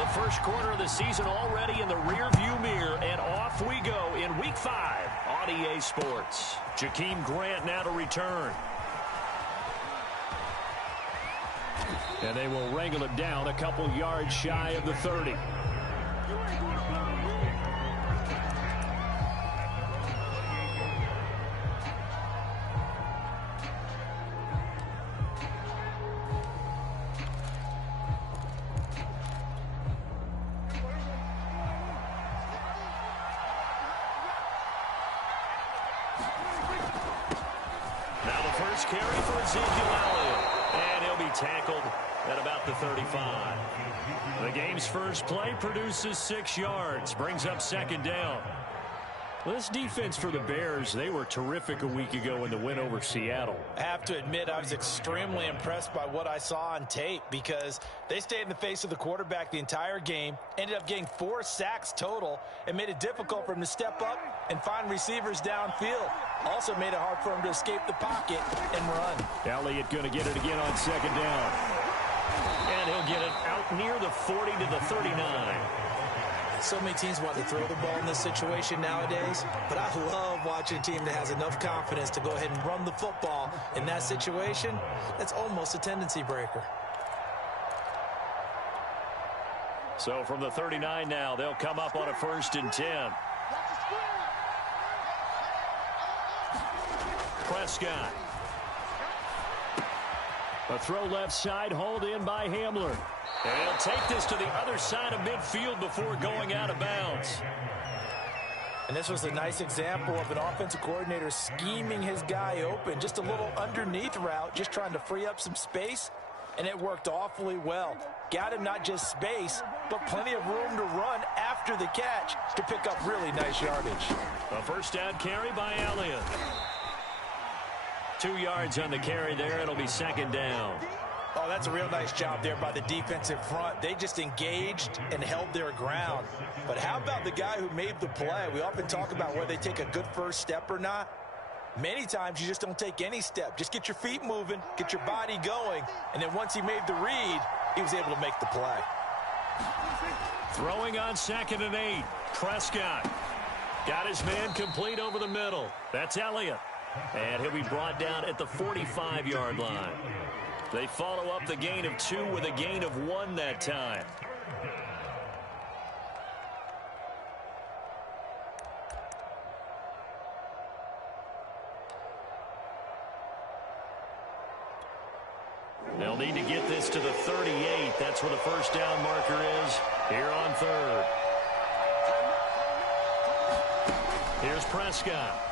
The first quarter of the season already in the rearview mirror, and off we go in Week 5 on EA Sports. Jakeem Grant now to return. And they will wrangle him down a couple yards shy of the 30. Carry for Ezekiel Elliott, and he'll be tackled at about the 35. The game's first play produces 6 yards, brings up second down. Well, this defense for the Bears, they were terrific a week ago in the win over Seattle. I have to admit, I was extremely impressed by what I saw on tape because they stayed in the face of the quarterback the entire game, ended up getting 4 sacks total, and made it difficult for him to step up and find receivers downfield. Also made it hard for him to escape the pocket and run. Elliott going to get it again on second down. And he'll get it out near the 40 to the 39. So many teams want to throw the ball in this situation nowadays, but I love watching a team that has enough confidence to go ahead and run the football in that situation. That's almost a tendency breaker. So from the 39 now, they'll come up on a 1st and 10. Prescott. A throw left side, hauled in by Hamler. And he'll take this to the other side of midfield before going out of bounds. And this was a nice example of an offensive coordinator scheming his guy open. Just a little underneath route, just trying to free up some space. And it worked awfully well. Got him not just space, but plenty of room to run after the catch to pick up really nice yardage. A first down carry by Elliott. 2 yards on the carry there. It'll be second down. Oh, that's a real nice job there by the defensive front. They just engaged and held their ground. But how about the guy who made the play? We often talk about whether they take a good first step or not. Many times you just don't take any step. Just get your feet moving, get your body going, and then once he made the read, he was able to make the play. Throwing on 2nd and 8. Prescott got his man complete over the middle. That's Elliott. And he'll be brought down at the 45-yard line. They follow up the gain of 2 with a gain of 1 that time. They'll need to get this to the 38. That's where the first down marker is here on 3rd. Here's Prescott.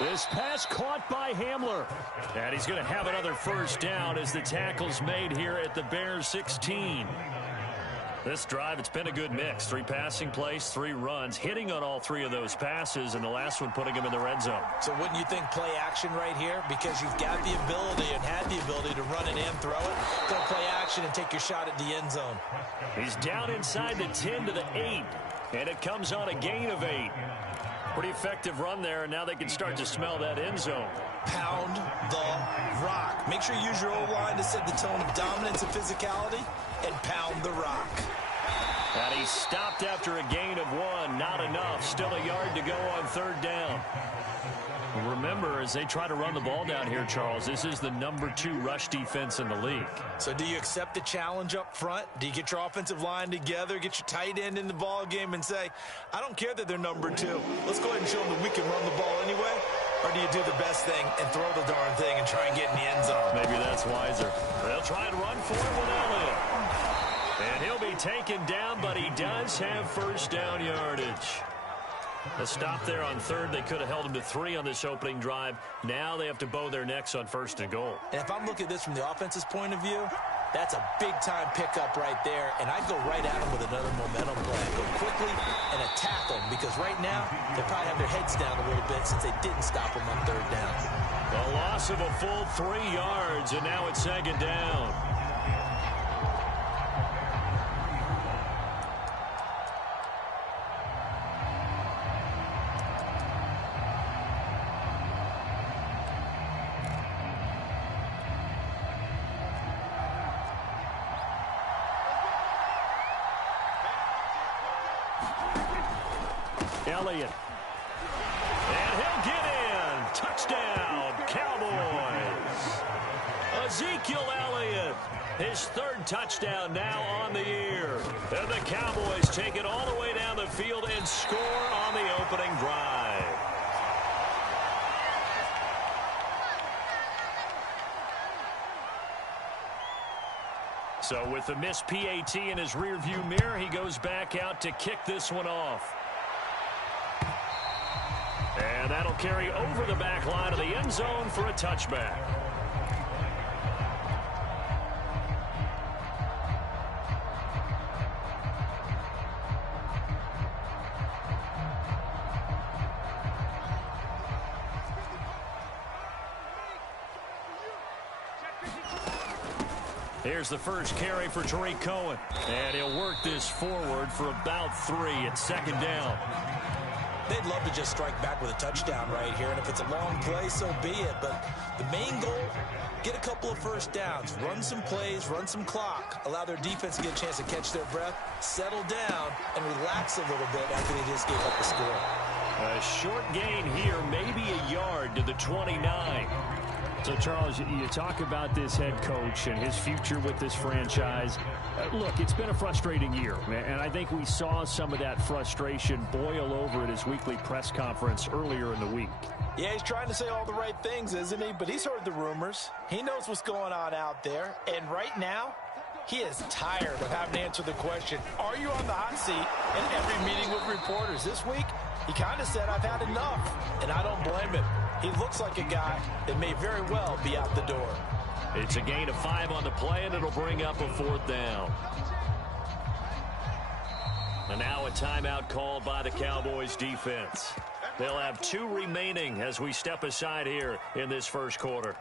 This pass caught by Hamler. And he's going to have another first down as the tackle's made here at the Bears 16. This drive, it's been a good mix. 3 passing plays, 3 runs, hitting on all 3 of those passes, and the last one putting him in the red zone. So wouldn't you think play action right here? Because you've got the ability and had the ability to run it and throw it. Go play action and take your shot at the end zone. He's down inside the 10 to the 8, and it comes on a gain of 8. Pretty effective run there, and now they can start to smell that end zone. Pound the rock. Make sure you use your O-line to set the tone of dominance and physicality, and pound the rock. And he stopped after a gain of 1. Not enough. Still a yard to go on 3rd down. Remember, as they try to run the ball down here, Charles, this is the number 2 rush defense in the league. So do you accept the challenge up front? Do you get your offensive line together, get your tight end in the ball game and say, I don't care that they're number 2. Let's go ahead and show them that we can run the ball anyway? Or do you do the best thing and throw the darn thing and try and get in the end zone? Maybe that's wiser. They'll try and run for it with Elliott. And he'll be taken down, but he does have first down yardage. A stop there on 3rd. They could have held him to 3 on this opening drive. Now they have to bow their necks on 1st and goal. And if I'm looking at this from the offense's point of view, that's a big-time pickup right there. And I'd go right at him with another momentum play. Go quickly and attack them, because right now they probably have their heads down a little bit since they didn't stop him on 3rd down. A loss of a full 3 yards, and now it's 2nd down. Elliott. And he'll get in. Touchdown, Cowboys. Ezekiel Elliott, his third touchdown now on the year. And the Cowboys take it all the way down the field and score on the opening drive. So with the missed PAT in his rearview mirror, he goes back out to kick this one off. And that'll carry over the back line of the end zone for a touchback. Here's the first carry for Tariq Cohen. And he'll work this forward for about 3 at second down. They'd love to just strike back with a touchdown right here, and if it's a long play, so be it. But the main goal, get a couple of first downs, run some plays, run some clock, allow their defense to get a chance to catch their breath, settle down, and relax a little bit after they just gave up the score. A short gain here, maybe a yard to the 29. So, Charles, you talk about this head coach and his future with this franchise. Look, it's been a frustrating year, and I think we saw some of that frustration boil over at his weekly press conference earlier in the week. Yeah, he's trying to say all the right things, isn't he? But he's heard the rumors. He knows what's going on out there. And right now, he is tired of having to answer the question, are you on the hot seat, in every meeting with reporters. This week, he kind of said, I've had enough, and I don't blame him. He looks like a guy that may very well be out the door. It's a gain of 5 on the play, and it'll bring up a 4th down. And now a timeout called by the Cowboys defense. They'll have 2 remaining as we step aside here in this first quarter.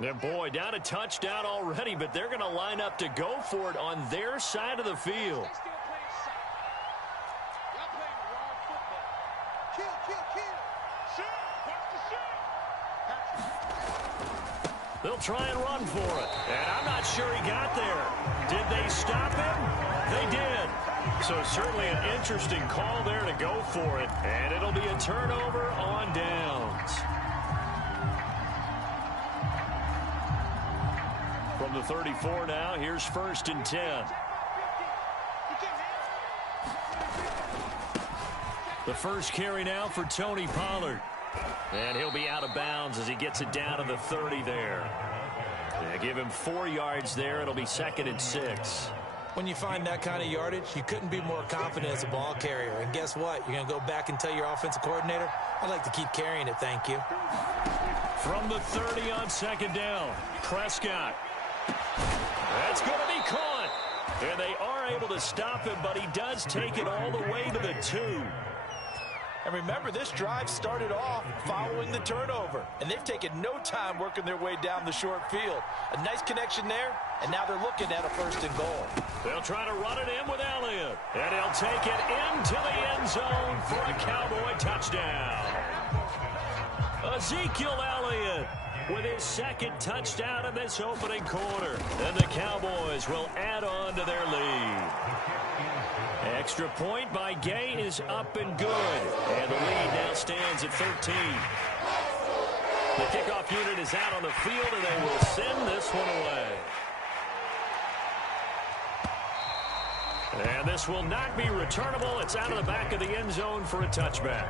And boy, down a touchdown already, but they're going to line up to go for it on their side of the field. They'll try and run for it. And I'm not sure he got there. Did they stop him? They did. So certainly an interesting call there to go for it. And it'll be a turnover on downs. From the 34 now, here's 1st and 10. The first carry now for Tony Pollard. And he'll be out of bounds as he gets it down to the 30 there. They give him 4 yards there. It'll be 2nd and 6. When you find that kind of yardage, you couldn't be more confident as a ball carrier. And guess what? You're going to go back and tell your offensive coordinator, I'd like to keep carrying it, thank you. From the 30 on 2nd down, Prescott. That's going to be caught. And they are able to stop him, but he does take it all the way to the 2. And remember, this drive started off following the turnover. And they've taken no time working their way down the short field. A nice connection there, and now they're looking at a 1st and goal. They'll try to run it in with Elliott. And he'll take it into the end zone for a Cowboy touchdown. Ezekiel Elliott with his 2nd touchdown in this opening quarter. And the Cowboys will add on to their lead. Extra point by Gay is up and good. And the lead now stands at 13. The kickoff unit is out on the field, and they will send this one away. And this will not be returnable. It's out of the back of the end zone for a touchback.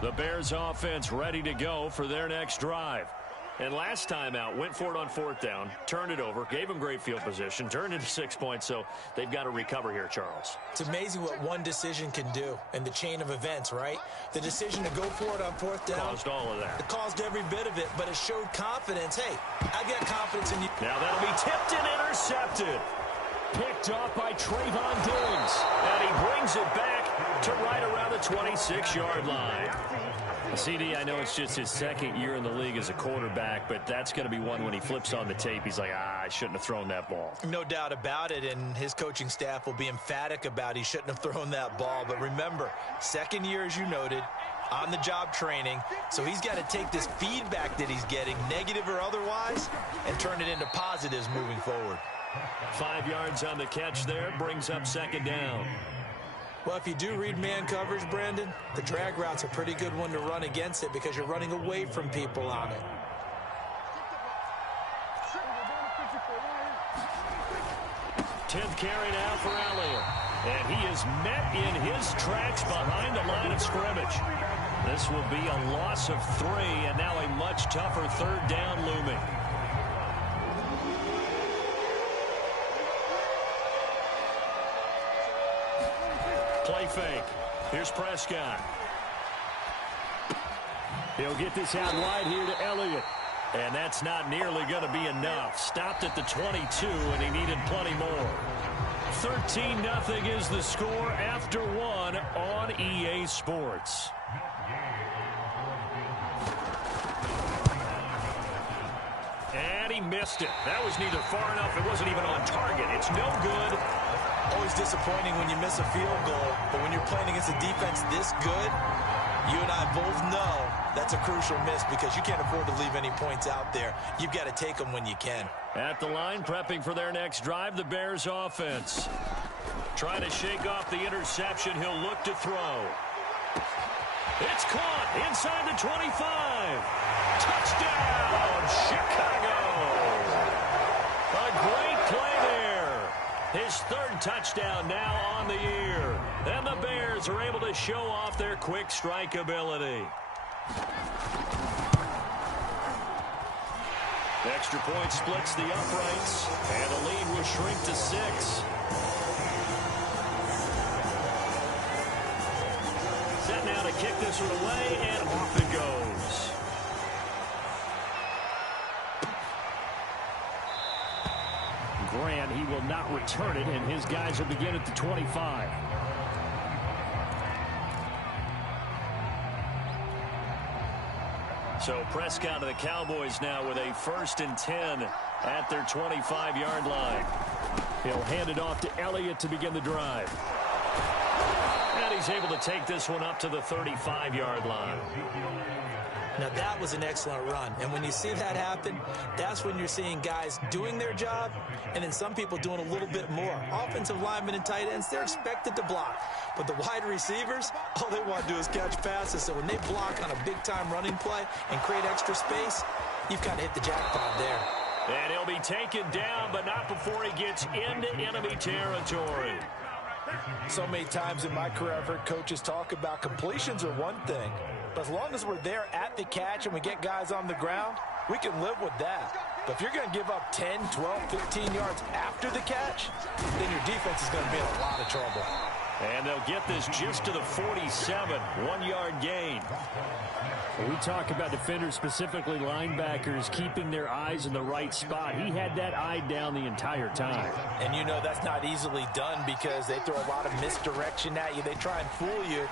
The Bears offense ready to go for their next drive. And last time out, went for it on 4th down, turned it over, gave them great field position, turned it to 6 points, so they've got to recover here, Charles. It's amazing what one decision can do in the chain of events, right? The decision to go for it on 4th down. Caused all of that. It caused every bit of it, but it showed confidence. Hey, I got confidence in you. Now that'll be tipped and intercepted. Picked off by Trayvon Diggs. And he brings it back to right around the 26-yard line. CD, I know it's just his second year in the league as a quarterback, but that's going to be one when he flips on the tape. He's like, I shouldn't have thrown that ball. No doubt about it, and his coaching staff will be emphatic about he shouldn't have thrown that ball. But remember, second year, as you noted, on-the-job training, so he's got to take this feedback that he's getting, negative or otherwise, and turn it into positives moving forward. 5 yards on the catch there, brings up second down. Well, if you do read man coverage, Brandon, the drag route's a pretty good one to run against it because you're running away from people on it. Tenth carry now for Elliott. And he is met in his tracks behind the line of scrimmage. This will be a loss of 3, and now a much tougher third down looming. Play fake. Here's Prescott. He'll get this out wide here to Elliott. And that's not nearly going to be enough. Stopped at the 22, and he needed plenty more. 13-0 is the score after 1 on EA Sports. And he missed it. That was neither far enough. It wasn't even on target. It's no good. Always disappointing when you miss a field goal, but when you're playing against a defense this good, you and I both know that's a crucial miss because you can't afford to leave any points out there. You've got to take them when you can. At the line, prepping for their next drive, the Bears offense. Trying to shake off the interception. He'll look to throw. It's caught inside the 25. Touchdown, Chicago. A great play there. His third touchdown now on the year. And the Bears are able to show off their quick strike ability. The extra point splits the uprights, and the lead will shrink to 6. Set now to kick this one away, and off it goes. Grant, he will not return it, and his guys will begin at the 25. So Prescott of the Cowboys now with a 1st and 10 at their 25-yard line. He'll hand it off to Elliott to begin the drive. And he's able to take this one up to the 35-yard line. Now, that was an excellent run. And when you see that happen, that's when you're seeing guys doing their job and then some people doing a little bit more. Offensive linemen and tight ends, they're expected to block. But the wide receivers, all they want to do is catch passes. So when they block on a big-time running play and create extra space, you've got to hit the jackpot there. And he'll be taken down, but not before he gets into enemy territory. So many times in my career, I've heard coaches talk about completions are one thing. But as long as we're there at the catch and we get guys on the ground, we can live with that. But if you're going to give up 10, 12, 15 yards after the catch, then your defense is going to be in a lot of trouble. And they'll get this just to the 47, 1-yard gain. We talk about defenders, specifically linebackers, keeping their eyes in the right spot. He had that eye down the entire time. And you know that's not easily done because they throw a lot of misdirection at you. They try and fool you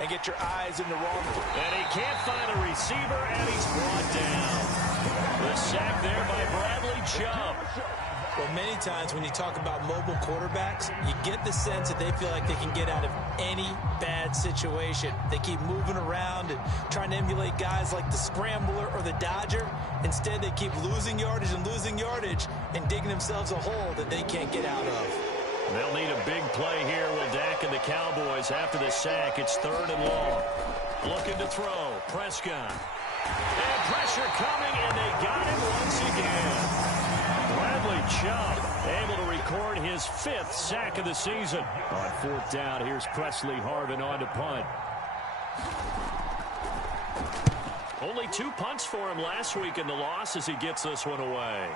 and get your eyes in the wrong. And he can't find a receiver, and he's brought down. The sack there by Bradley Chubb. Well, many times when you talk about mobile quarterbacks, you get the sense that they feel like they can get out of any bad situation. They keep moving around and trying to emulate guys like the Scrambler or the Dodger. Instead, they keep losing yardage and digging themselves a hole that they can't get out of. They'll need a big play here. Will Dak and the Cowboys after the sack. It's 3rd and long. Looking to throw. Prescott. And pressure coming, and they got him once again. Bradley Chubb able to record his 5th sack of the season. On 4th down, here's Presley Harvin on to punt. Only 2 punts for him last week in the loss as he gets this one away.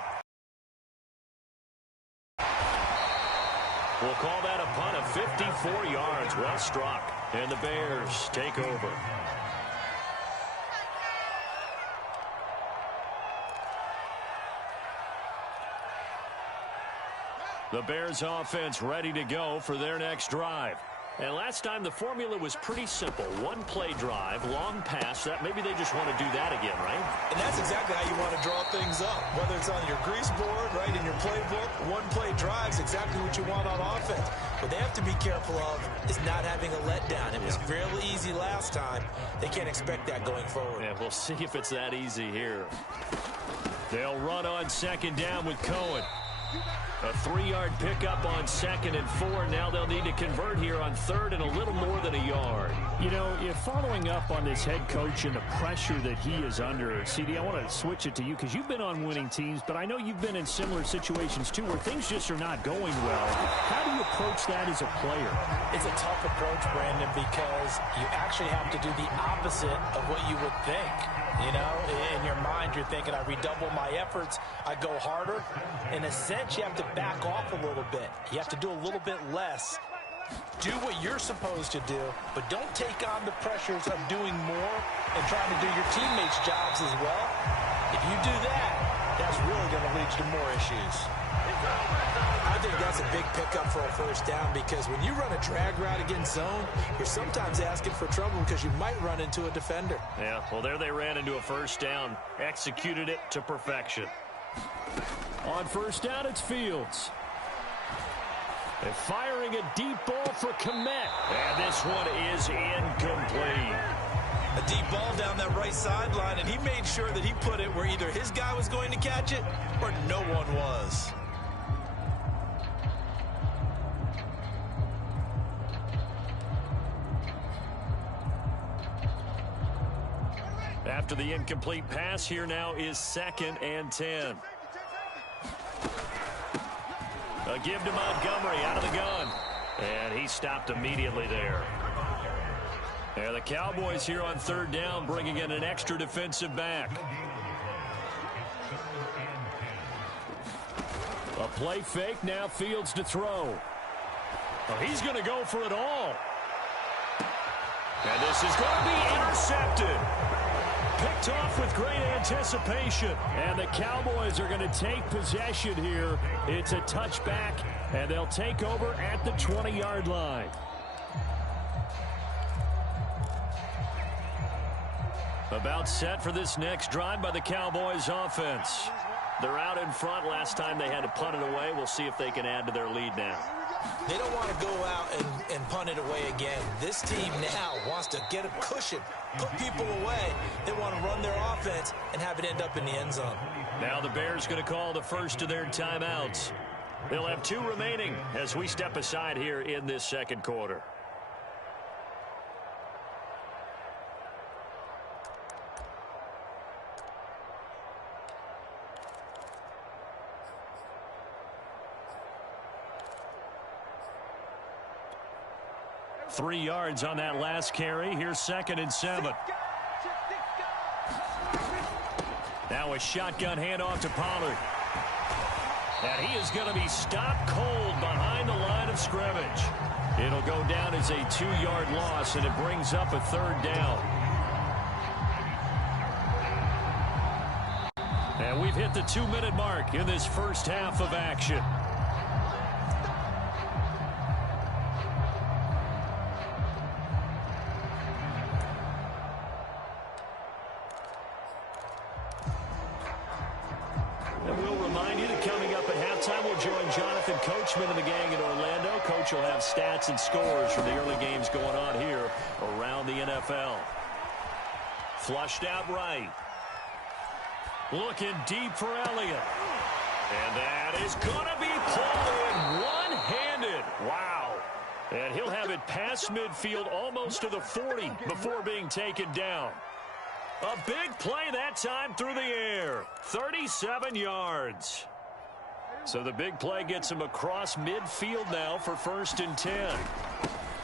We'll call that a punt of 54 yards. Well struck. And the Bears take over. The Bears offense ready to go for their next drive. And last time the formula was pretty simple. One play drive, long pass. That maybe they just want to do that again, right? And that's exactly how you want to draw things up. Whether it's on your grease board, right, in your playbook, one play drive is exactly what you want on offense. What they have to be careful of is not having a letdown. It was fairly easy last time. They can't expect that going forward. Yeah, we'll see if it's that easy here. They'll run on second down with Cohen. A 3-yard pickup on 2nd and 4. Now they'll need to convert here on 3rd and a little more than a yard. You know, if following up on this head coach and the pressure that he is under, CD, I want to switch it to you because you've been on winning teams, but I know you've been in similar situations too where things just are not going well. How do you approach that as a player? It's a tough approach, Brandon, because you actually have to do the opposite of what you would think. You know, in your mind, you're thinking, I redouble my efforts, I go harder. In a sense, you have to back off a little bit. You have to do a little bit less. Do what you're supposed to do, but don't take on the pressures of doing more and trying to do your teammates' jobs as well. If you do that, that's really going to lead to more issues. I think that's a big pickup for a first down because when you run a drag route against zone, you're sometimes asking for trouble because you might run into a defender. Yeah, well, there they ran into a first down. Executed it to perfection. On first down, it's Fields. And firing a deep ball for Kmet. And this one is incomplete. A deep ball down that right sideline, and he made sure that he put it where either his guy was going to catch it or no one was. After the incomplete pass, here now is 2nd and 10. A give to Montgomery out of the gun. And he stopped immediately there. And the Cowboys here on 3rd down bringing in an extra defensive back. A play fake, now Fields to throw. Well, he's going to go for it all. And this is going to be intercepted. Picked off with great anticipation. And the Cowboys are going to take possession here. It's a touchback, and they'll take over at the 20-yard line. About set for this next drive by the Cowboys offense. They're out in front. Last time they had to punt it away. We'll see if they can add to their lead now. They don't want to go out and punt it away again. This team now wants to get a cushion, put people away. They want to run their offense and have it end up in the end zone. Now the Bears going to call the first of their timeouts. They'll have 2 remaining as we step aside here in this 2nd quarter. Three yards on that last carry. Here's 2nd and 7. Now a shotgun handoff to Pollard. And he is going to be stopped cold behind the line of scrimmage. It'll go down as a 2-yard loss, and it brings up a 3rd down. And we've hit the 2-minute mark in this first half of action. Coachman and the gang in Orlando. Coach will have stats and scores from the early games going on here around the NFL. Flushed out right. Looking deep for Elliott. And that is going to be pulled in one-handed. Wow. And he'll have it past midfield almost to the 40 before being taken down. A big play that time through the air. 37 yards. So the big play gets him across midfield now for 1st and 10.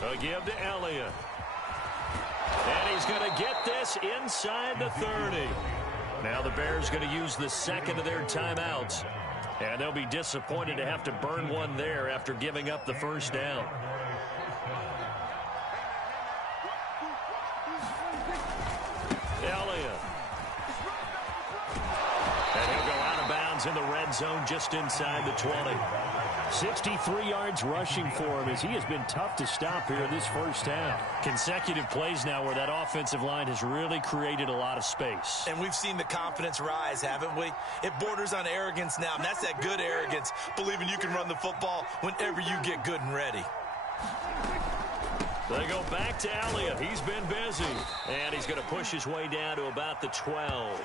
A give to Elliott. And he's going to get this inside the 30. Now the Bears going to use the 2nd of their timeouts. And they'll be disappointed to have to burn one there after giving up the 1st down. Elliott. And he'll go out of bounds in the red zone just inside the 20. 63 yards rushing for him as he has been tough to stop here in this first half. Consecutive plays now where that offensive line has really created a lot of space. And we've seen the confidence rise, haven't we? It borders on arrogance now, and that's that good arrogance, believing you can run the football whenever you get good and ready. They go back to Elliott. He's been busy. And he's going to push his way down to about the 12.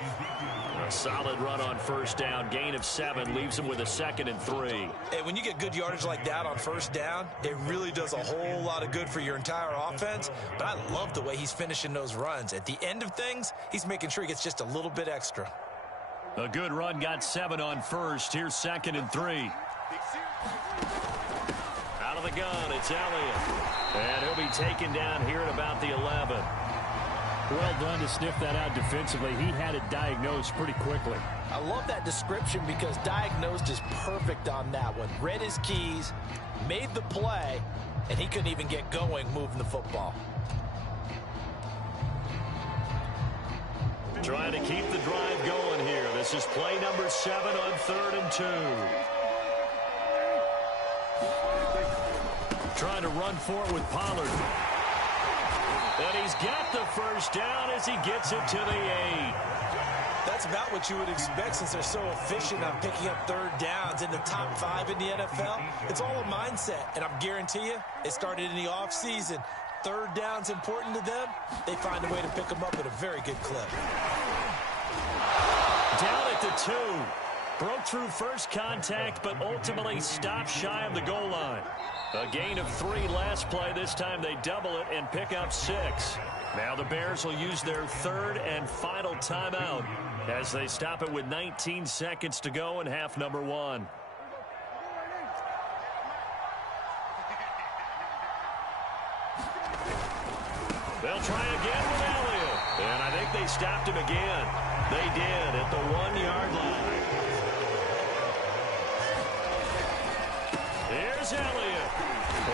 A solid run on first down. Gain of 7 leaves him with a 2nd and 3. Hey, when you get good yardage like that on first down, it really does a whole lot of good for your entire offense. But I love the way he's finishing those runs. At the end of things, he's making sure he gets just a little bit extra. A good run, got 7 on first. Here's 2nd and 3. Out of the gun, it's Elliott. And he'll be taken down here at about the 11. Well done to sniff that out defensively. He had it diagnosed pretty quickly. I love that description because diagnosed is perfect on that one. Read his keys, made the play, and he couldn't even get going moving the football. Trying to keep the drive going here. This is play number 7 on 3rd and 2. Trying to run for it with Pollard. And he's got the first down as he gets it to the 8. That's about what you would expect since they're so efficient on picking up third downs in the top 5 in the NFL. It's all a mindset, and I guarantee you it started in the offseason. Third down's important to them. They find a way to pick them up at a very good clip. Down at the 2. Broke through first contact, but ultimately stopped shy of the goal line. A gain of 3 last play. This time they double it and pick up 6. Now the Bears will use their 3rd and final timeout as they stop it with 19 seconds to go in half number 1. They'll try again with Elliott. And I think they stopped him again. They did at the 1-yard line. Here's Elliott.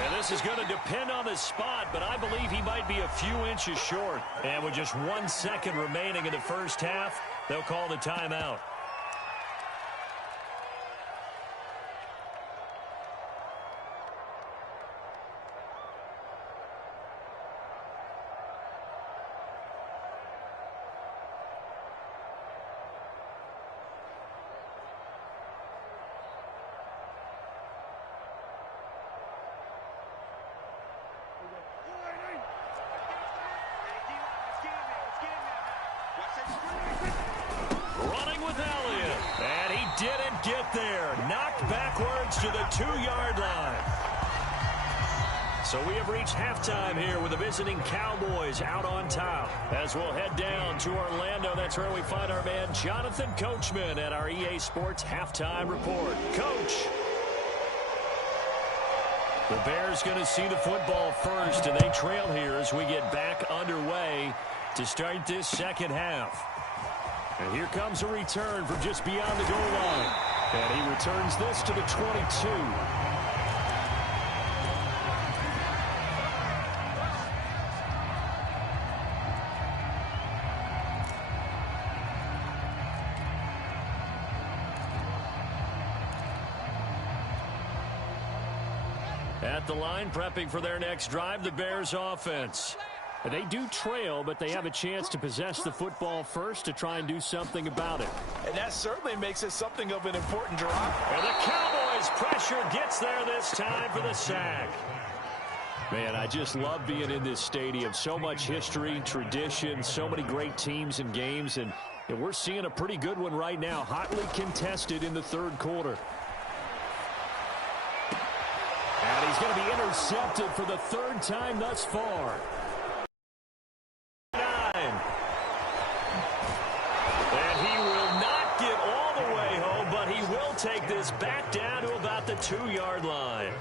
And this is going to depend on the spot, but I believe he might be a few inches short. And with just 1 second remaining in the first half, they'll call the timeout. Running with Elliott. And he didn't get there. Knocked backwards to the 2-yard line. So we have reached halftime here with the visiting Cowboys out on top. As we'll head down to Orlando, that's where we find our man Jonathan Coachman at our EA Sports Halftime Report. Coach. The Bears going to see the football first, and they trail here as we get back underway to start this second half. And here comes a return from just beyond the goal line. And he returns this to the 22. At the line, prepping for their next drive, the Bears offense. They do trail, but they have a chance to possess the football first to try and do something about it. And that certainly makes it something of an important drive. And the Cowboys pressure gets there this time for the sack. Man, I just love being in this stadium. So much history, tradition, so many great teams and games, and we're seeing a pretty good one right now, hotly contested in the third quarter. And he's going to be intercepted for the 3rd time thus far. And he will not get all the way home, but he will take this back down to about the 2-yard line.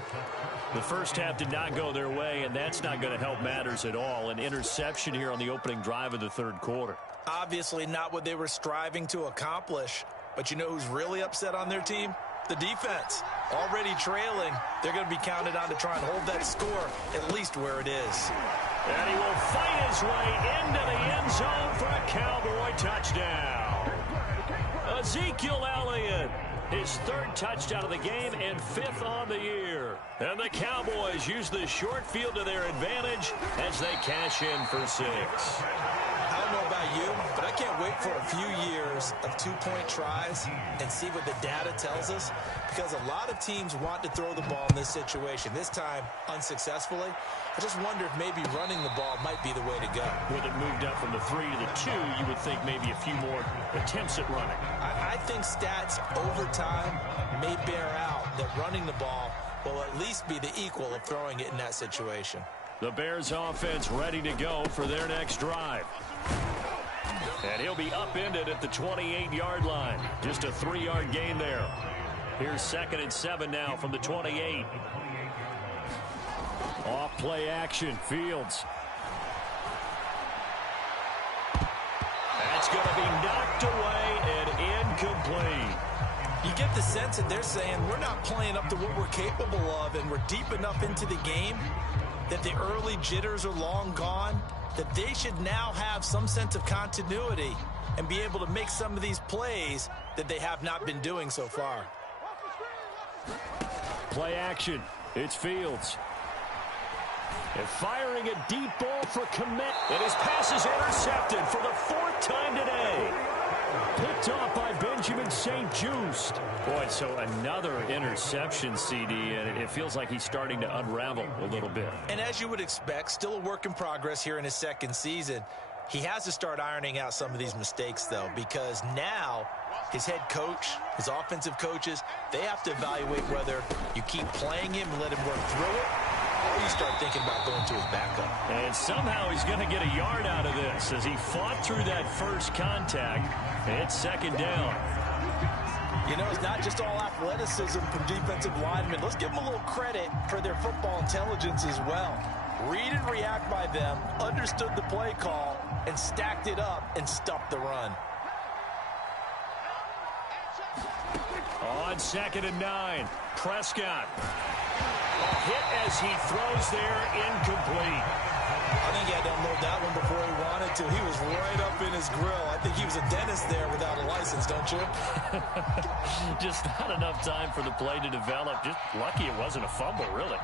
The first half did not go their way, and that's not going to help matters at all. An interception here on the opening drive of the third quarter. Obviously not what they were striving to accomplish. But you know who's really upset on their team? The defense. Already trailing, they're going to be counted on to try and hold that score at least where it is. And he will fight his way into the end zone for a Cowboy touchdown. Ezekiel Elliott, his third touchdown of the game and fifth on the year. And the Cowboys use the short field to their advantage as they cash in for 6. I don't know about you, but I can't wait for a few years of two-point tries and see what the data tells us, because a lot of teams want to throw the ball in this situation, this time unsuccessfully. I just wonder if maybe running the ball might be the way to go. With it moved up from the 3 to the 2, you would think maybe a few more attempts at running. I think stats over time may bear out that running the ball will at least be the equal of throwing it in that situation. The Bears offense ready to go for their next drive. And he'll be upended at the 28-yard line. Just a 3-yard gain there. Here's 2nd and 7 now from the 28. Off play action, Fields. That's going to be knocked away and incomplete. You get the sense that they're saying we're not playing up to what we're capable of, and we're deep enough into the game that the early jitters are long gone, that they should now have some sense of continuity and be able to make some of these plays that they have not been doing so far. Play action. It's Fields. And firing a deep ball for commit. And his pass is intercepted for the 4th time today. Picked off by Benjamin St-Juste. Boy, so another interception, CD, and it feels like he's starting to unravel a little bit. And as you would expect, still a work in progress here in his 2nd season. He has to start ironing out some of these mistakes, though, because now his head coach, his offensive coaches, they have to evaluate whether you keep playing him and let him work through it, or you start thinking about going to his backup. And somehow he's going to get a yard out of this as he fought through that first contact. It's 2nd down. You know, it's not just all athleticism from defensive linemen. Let's give them a little credit for their football intelligence as well. Read and react by them, understood the play call, and stacked it up and stopped the run. On 2nd and 9, Prescott. A hit as he throws there, incomplete. I think he had to unload that one before he wanted to. He was right up in his grill. I think he was a dentist there without a license, don't you? Just not enough time for the play to develop. Just lucky it wasn't a fumble, really.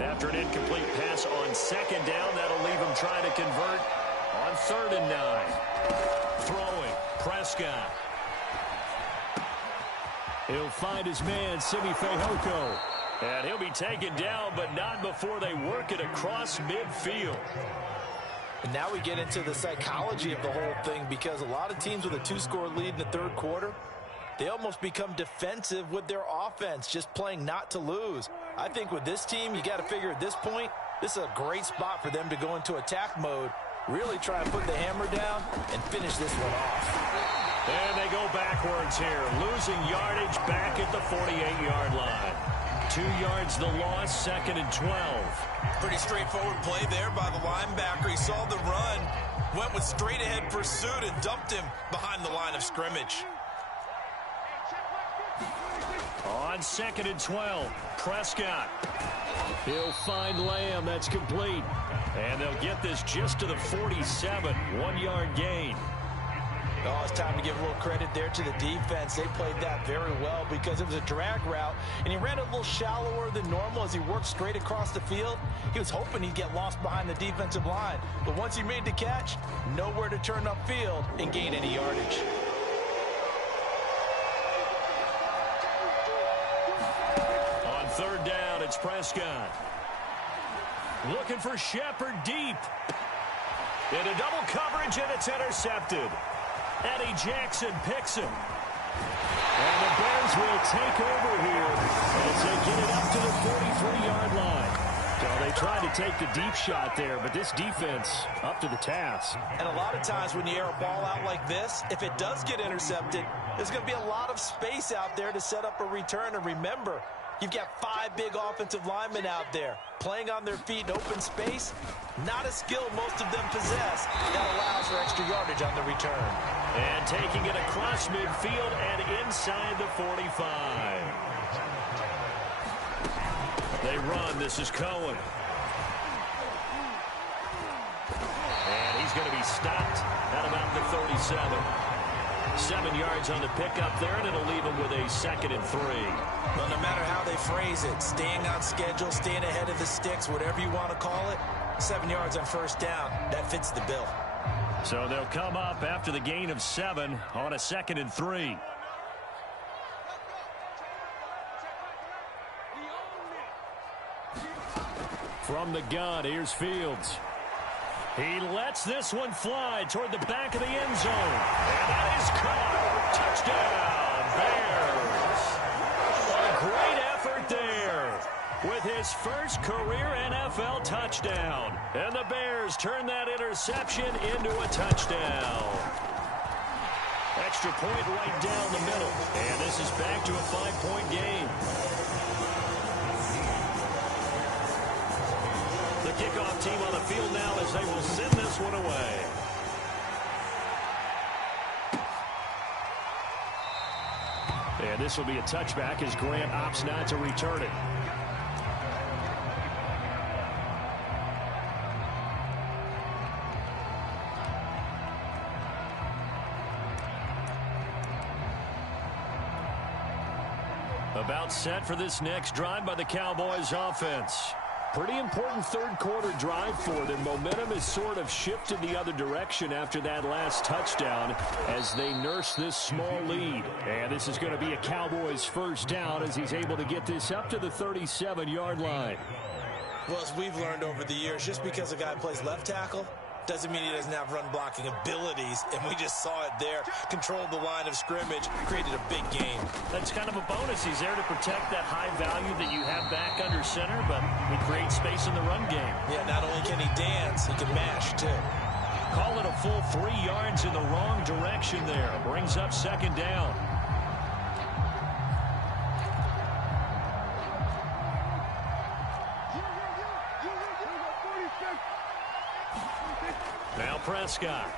After an incomplete pass on 2nd down, that'll leave him trying to convert on 3rd and 9. Throwing, Prescott. He'll find his man, Simi Fehoko. And he'll be taken down, but not before they work it across midfield. And now we get into the psychology of the whole thing, because a lot of teams with a 2-score lead in the 3rd quarter, they almost become defensive with their offense, just playing not to lose. I think with this team, you got to figure at this point, this is a great spot for them to go into attack mode, really try and put the hammer down and finish this one off. And they go backwards here, losing yardage back at the 48-yard line. 2 yards the loss, 2nd and 12. Pretty straightforward play there by the linebacker. He saw the run, went with straight-ahead pursuit, and dumped him behind the line of scrimmage. On 2nd and 12, Prescott. He'll find Lamb. That's complete. And they'll get this just to the 47, 1-yard gain. Oh, it's time to give a little credit there to the defense. They played that very well because it was a drag route, and he ran a little shallower than normal as he worked straight across the field. He was hoping he'd get lost behind the defensive line, but once he made the catch, nowhere to turn upfield and gain any yardage. On 3rd down, it's Prescott. Looking for Shepard deep. Into double coverage, and it's intercepted. Eddie Jackson picks him. And the Bears will take over here as they get it up to the 43-yard line. So they tried to take the deep shot there, but this defense up to the task. And a lot of times when you air a ball out like this, if it does get intercepted, there's going to be a lot of space out there to set up a return. And remember, you've got 5 big offensive linemen out there playing on their feet in open space. Not a skill most of them possess that allows for extra yardage on the return. And taking it across midfield and inside the 45. They run. This is Cohen. And he's going to be stopped at about the 37. 7 yards on the pickup there, and it'll leave him with a 2nd and 3. Well, no matter how they phrase it, staying on schedule, staying ahead of the sticks, whatever you want to call it, 7 yards on first down, that fits the bill. So they'll come up after the gain of 7 on a 2nd and 3. From the gun, here's Fields. He lets this one fly toward the back of the end zone. And that is caught. Touchdown, Bears. A great effort there with his first career NFL touchdown. And the Bears turn that interception into a touchdown. Extra point right down the middle. And this is back to a 5-point game. The kickoff team on the field now as they will send this one away. And this will be a touchback as Grant opts not to return it. About set for this next drive by the Cowboys offense. Pretty important third quarter drive for them. Momentum has sort of shifted the other direction after that last touchdown as they nurse this small lead. And this is going to be a Cowboys first down as he's able to get this up to the 37-yard line. Well, as we've learned over the years, just because a guy plays left tackle doesn't mean he doesn't have run blocking abilities, and we just saw it there. Controlled the line of scrimmage, created a big gain. That's kind of a bonus. He's there to protect that high value that you have back under center, but he creates space in the run game. Yeah, not only can he dance, he can mash too. Call it a full 3 yards in the wrong direction there. Brings up 2nd down. Now Prescott.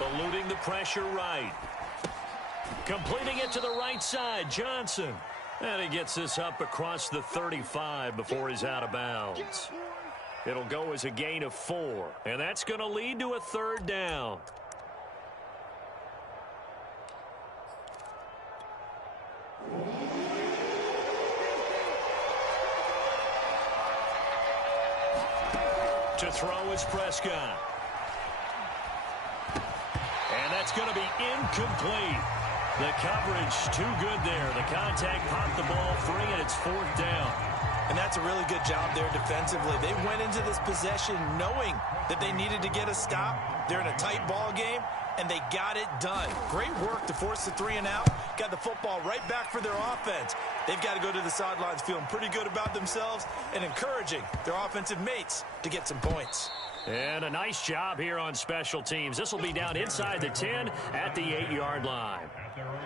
Eluding the pressure right. Completing it to the right side. Johnson. And he gets this up across the 35 before he's out of bounds. It'll go as a gain of 4. And that's going to lead to a 3rd down. To throw is Prescott. And that's going to be incomplete. The coverage too good there. The contact popped the ball free, and it's 4th down. And that's a really good job there defensively. They went into this possession knowing that they needed to get a stop. They're in a tight ball game, and they got it done. Great work to force the 3 and out. Got the football right back for their offense. They've got to go to the sidelines feeling pretty good about themselves and encouraging their offensive mates to get some points. And a nice job here on special teams. This will be down inside the 10 at the 8-yard line.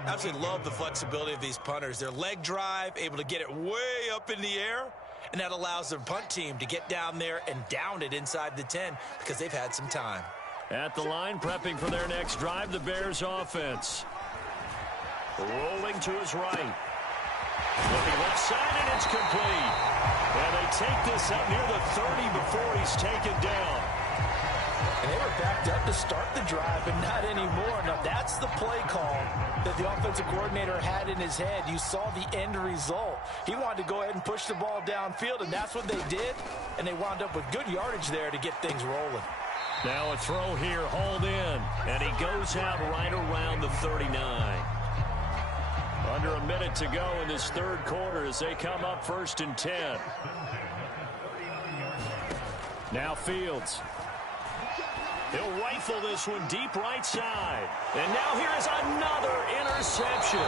Absolutely love the flexibility of these punters. Their leg drive, able to get it way up in the air, and that allows their punt team to get down there and down it inside the 10 because they've had some time. At the line, prepping for their next drive, the Bears offense. Rolling to his right. Looking left side, and it's complete. And they take this up near the 30 before he's taken down. And they were backed up to start the drive, but not anymore. Now, that's the play call that the offensive coordinator had in his head. You saw the end result. He wanted to go ahead and push the ball downfield, and that's what they did. And they wound up with good yardage there to get things rolling. Now a throw here, hauled in. And he goes out right around the 39. Under a minute to go in this third quarter as they come up 1st and 10. Now Fields. He'll rifle this one deep right side. And now here is another interception.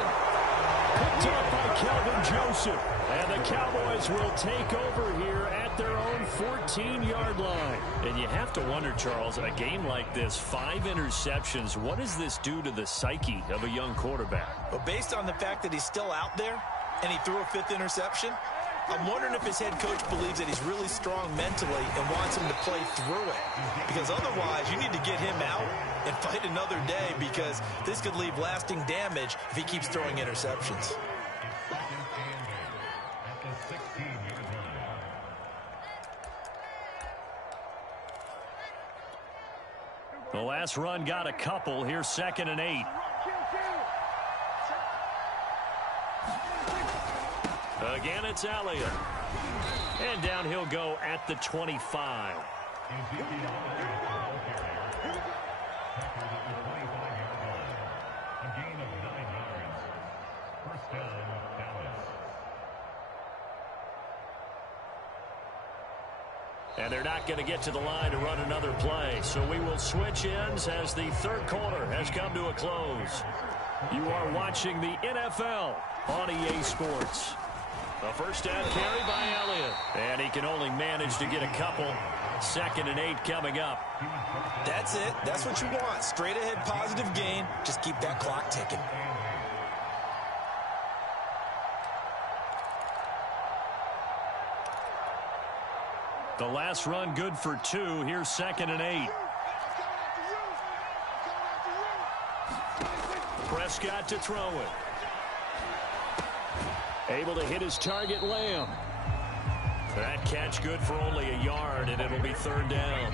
Picked up by Kelvin Joseph. And the Cowboys will take over here at their own 14-yard line. And you have to wonder, Charles, a game like this, 5 interceptions, what does this do to the psyche of a young quarterback? Well, based on the fact that he's still out there and he threw a 5th interception, I'm wondering if his head coach believes that he's really strong mentally and wants him to play through it. Because otherwise, you need to get him out and fight another day because this could leave lasting damage if he keeps throwing interceptions. The last run got a couple. Here's 2nd and 8. Again, it's Elliott. And down he'll go at the 25. And they're not going to get to the line to run another play. So we will switch ends as the third quarter has come to a close. You are watching the NFL on EA Sports. A first down carry by Elliott. And he can only manage to get a couple. 2nd and 8 coming up. That's it. That's what you want. Straight ahead positive gain. Just keep that clock ticking. The last run good for 2. Here's 2nd and 8. Prescott to throw it. Able to hit his target, Lamb. That catch good for only a yard, and it'll be 3rd down.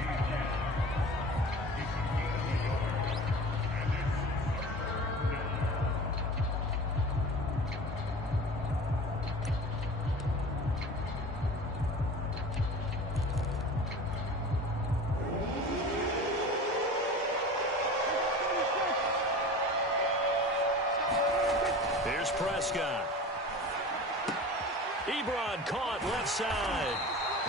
Here's Prescott. Ebron caught left side.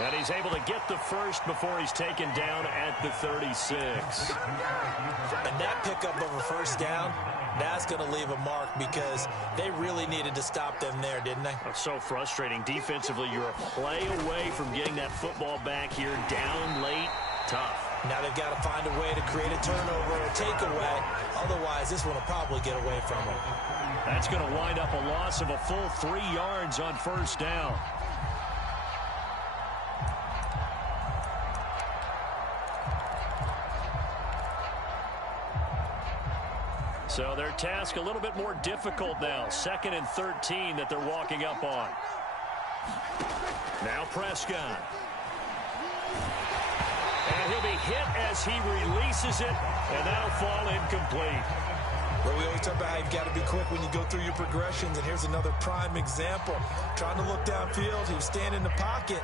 And he's able to get the first before he's taken down at the 36. And that pickup of a first down, that's going to leave a mark because they really needed to stop them there, didn't they? That's so frustrating. Defensively, you're a play away from getting that football back here. Down late, tough. Now they've got to find a way to create a turnover or a takeaway. Otherwise, this one will probably get away from them. That's going to wind up a loss of a full 3 yards on first down. So their task a little bit more difficult now. 2nd and 13 that they're walking up on. Now Prescott. And he'll be hit as he releases it, and that'll fall incomplete. Well, we always talk about how you've got to be quick when you go through your progressions, and here's another prime example. Trying to look downfield, he was standing in the pocket,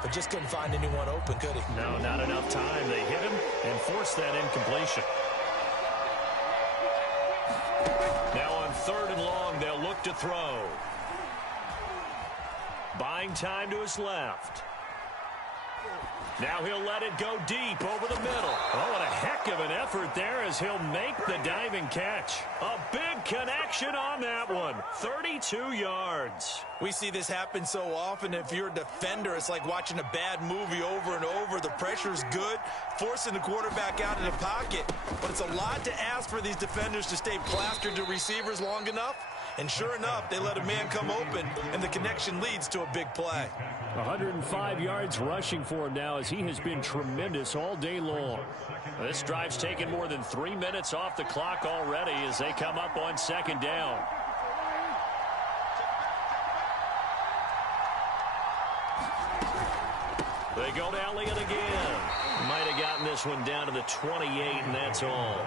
but just couldn't find anyone open, could he? No, not enough time. They hit him and forced that incompletion. Now on 3rd and long, they'll look to throw. Buying time to his left. Now he'll let it go deep over the middle. Oh, what a heck of an effort there as he'll make the diving catch. A big connection on that one. 32 yards. We see this happen so often. If you're a defender, it's like watching a bad movie over and over. The pressure's good, forcing the quarterback out of the pocket. But it's a lot to ask for these defenders to stay plastered to receivers long enough. And sure enough, they let a man come open, and the connection leads to a big play. 105 yards rushing for him now as he has been tremendous all day long. This drive's taken more than 3 minutes off the clock already as they come up on 2nd down. They go to Elliott again. Might have gotten this one down to the 28, and that's all.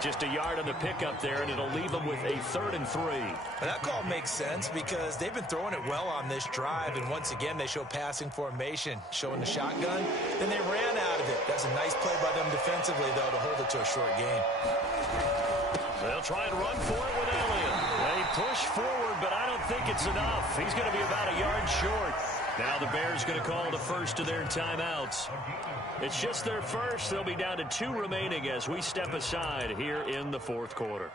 Just a yard on the pickup there, and it'll leave them with a 3rd and 3. Well, that call makes sense because they've been throwing it well on this drive, and once again they show passing formation, showing the shotgun. Then they ran out of it. That's a nice play by them defensively, though, to hold it to a short gain. They'll try and run for it with Elliott. They push forward, but I don't think it's enough. He's going to be about a yard short. Now the Bears going to call the first of their timeouts. It's just their first. They'll be down to 2 remaining as we step aside here in the 4th quarter.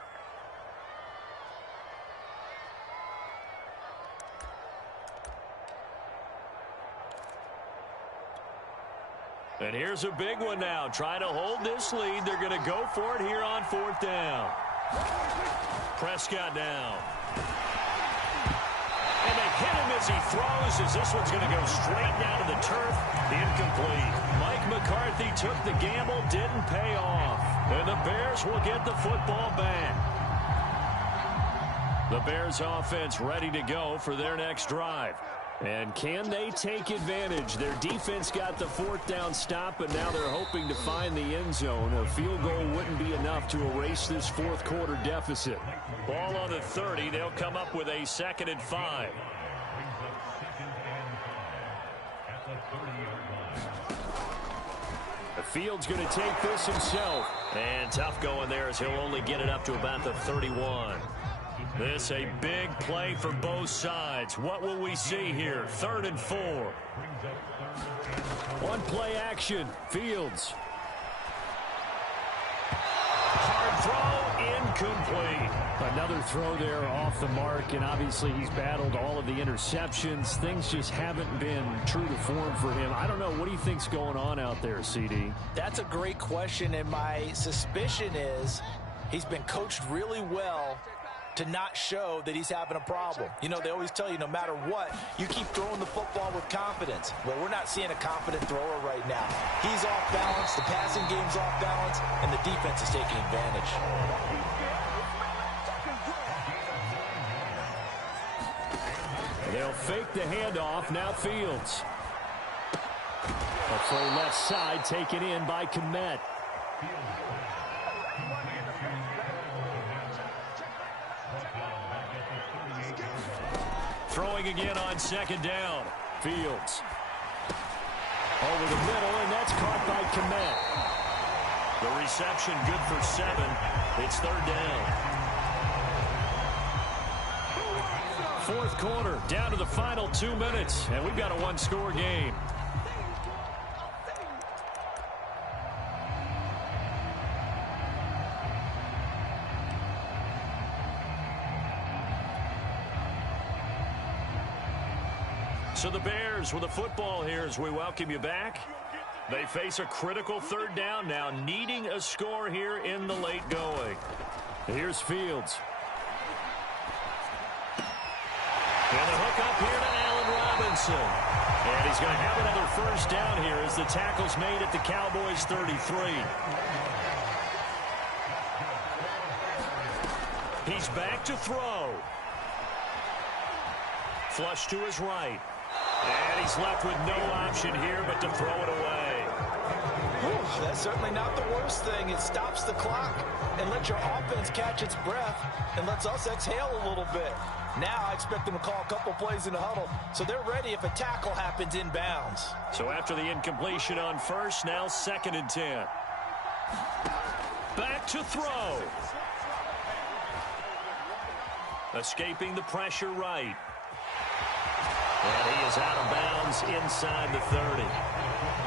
And here's a big one now. Trying to hold this lead. They're going to go for it here on 4th down. Prescott down. And they hit him as he throws, as this one's going to go straight down to the turf. Incomplete. Mike McCarthy took the gamble, didn't pay off. And the Bears will get the football back. The Bears offense ready to go for their next drive. And can they take advantage? Their defense got the 4th down stop, but now they're hoping to find the end zone. A field goal wouldn't be enough to erase this 4th quarter deficit. Ball on the 30. They'll come up with a 2nd and 5. The Fields going to take this himself. And tough going there as he'll only get it up to about the 31. This a big play for both sides. What will we see here? 3rd and 4. One play action. Fields. Hard throw, incomplete. Another throw there off the mark, and obviously he's battled all of the interceptions. Things just haven't been true to form for him. I don't know. What do you think's going on out there, CD? That's a great question, and my suspicion is he's been coached really well to not show that he's having a problem. You know, they always tell you no matter what, you keep throwing the football with confidence. Well, we're not seeing a confident thrower right now. He's off balance, the passing game's off balance, and the defense is taking advantage. They'll fake the handoff. Now Fields. A throw left side taken in by Kmet. Throwing again on 2nd down. Fields. Over the middle, and that's caught by Kmet. The reception good for 7. It's 3rd down. 4th quarter, down to the final 2 minutes, and we've got a 1-score game. So the Bears with the football here as we welcome you back. They face a critical 3rd down now, needing a score here in the late going. Here's Fields. And the hook up here to Allen Robinson. And he's going to have another 1st down here as the tackle's made at the Cowboys' 33. He's back to throw. Flush to his right. And he's left with no option here but to throw it away. Whew, that's certainly not the worst thing. It stops the clock and lets your offense catch its breath and lets us exhale a little bit. Now I expect them to call a couple plays in the huddle so they're ready if a tackle happens inbounds. So after the incompletion on 1st, now 2nd and 10. Back to throw. Escaping the pressure right. And he is out of bounds inside the 30.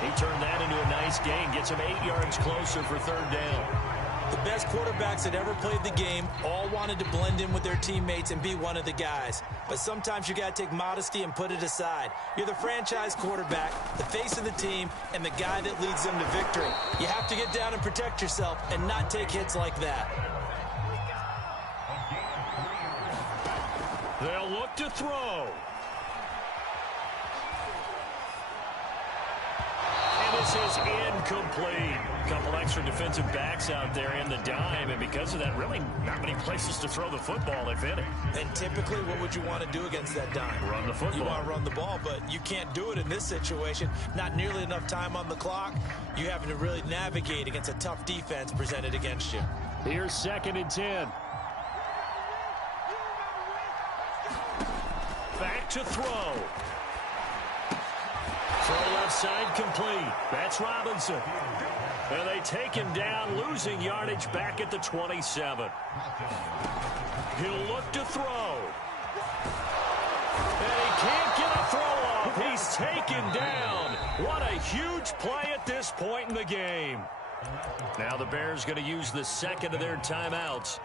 He turned that into a nice gain, gets him 8 yards closer for 3rd down. The best quarterbacks that ever played the game all wanted to blend in with their teammates and be one of the guys. But sometimes you got to take modesty and put it aside. You're the franchise quarterback, the face of the team, and the guy that leads them to victory. You have to get down and protect yourself and not take hits like that. They'll look to throw. This is incomplete. Couple extra defensive backs out there in the dime, and because of that, really not many places to throw the football, if any. And typically, what would you want to do against that dime? Run the football. You want to run the ball, but you can't do it in this situation. Not nearly enough time on the clock. You having to really navigate against a tough defense presented against you. Here's 2nd and 10. Back to throw. Throw left side complete. That's Robinson. And they take him down, losing yardage back at the 27. He'll look to throw. And he can't get a throw off. He's taken down. What a huge play at this point in the game. Now the Bears going to use the 2nd of their timeouts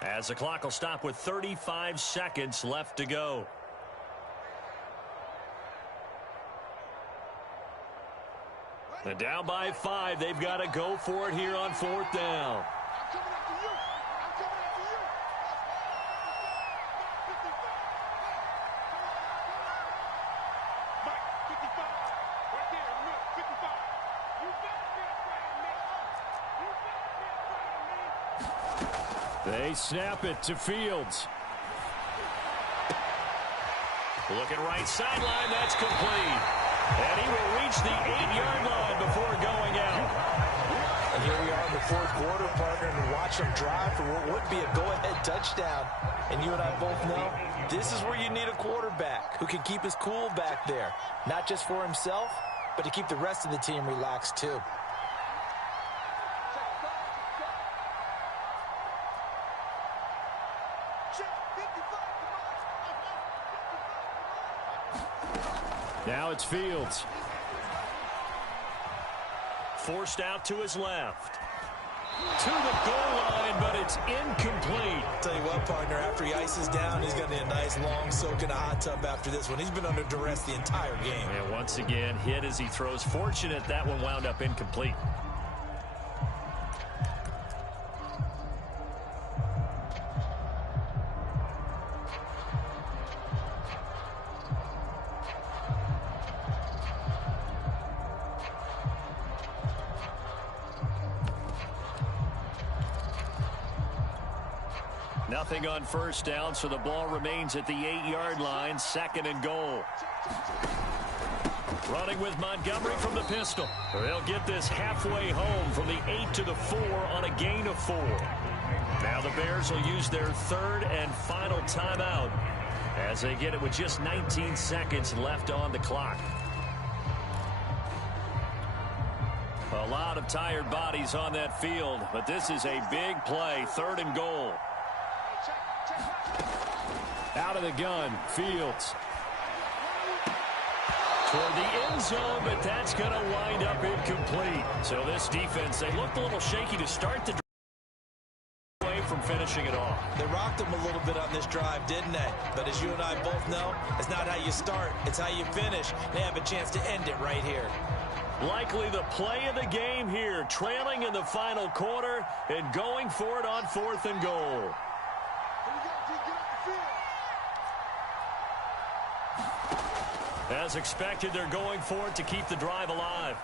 as the clock will stop with 35 seconds left to go. And down by 5, they've got to go for it here on 4th down. They snap it to Fields. Looking right sideline, that's complete. And he will reach the 8-yard line before going out. And here we are in the fourth quarter, partner, and watch him drive for what would be a go-ahead touchdown. And you and I both know this is where you need a quarterback who can keep his cool back there. Not just for himself, but to keep the rest of the team relaxed too. Now it's Fields. Forced out to his left. To the goal line, but it's incomplete. Tell you what, partner, after he ices down, he's going to need a nice long soak in a hot tub after this one. He's been under duress the entire game. And once again, hit as he throws. Fortunate that one wound up incomplete. Nothing on first down, so the ball remains at the 8-yard line, 2nd and goal. Running with Montgomery from the pistol. They'll get this halfway home from the 8 to the 4 on a gain of 4. Now the Bears will use their 3rd and final timeout as they get it with just 19 seconds left on the clock. A lot of tired bodies on that field, but this is a big play, 3rd and goal. Out of the gun, Fields. Toward the end zone, but that's going to wind up incomplete. So this defense, they looked a little shaky to start the drive, away from finishing it off. They rocked him a little bit on this drive, didn't they? But as you and I both know, it's not how you start, it's how you finish. They have a chance to end it right here. Likely the play of the game here, trailing in the final quarter and going for it on 4th and goal. As expected, they're going for it to keep the drive alive.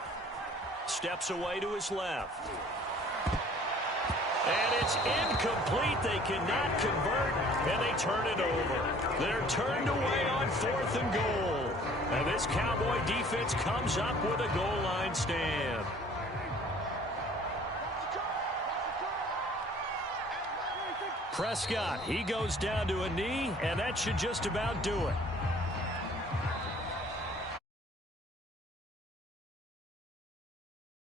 Steps away to his left. And it's incomplete. They cannot convert, and they turn it over. They're turned away on 4th and goal. And this Cowboy defense comes up with a goal line stand. Prescott, he goes down to a knee, and that should just about do it.